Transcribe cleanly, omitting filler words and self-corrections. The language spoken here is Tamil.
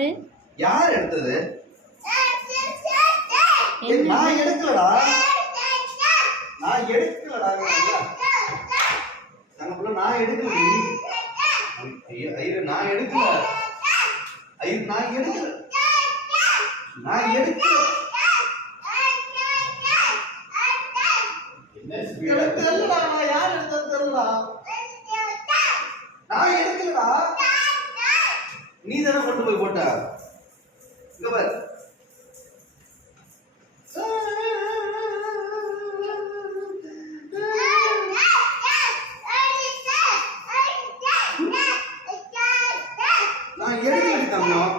யாரு? யார் எடுத்தது? நான் எடுக்கலடா. நான் எடுக்கலடா. தங்கப்புல நான் எடுக்கல. ஐயோ நான் எடுக்கல. ஐயோ நான் எடுக்கல. நான் எடுக்கல. என்ன ஸ்பீடா தெரியலடா. நான் யார் எடுத்தது தெரியலடா. நான் எடுக்கலடா. நீ தானே கொண்டு போய் போட்ட. இங்க பாரு. நான் எடுக்கல தங்கம்.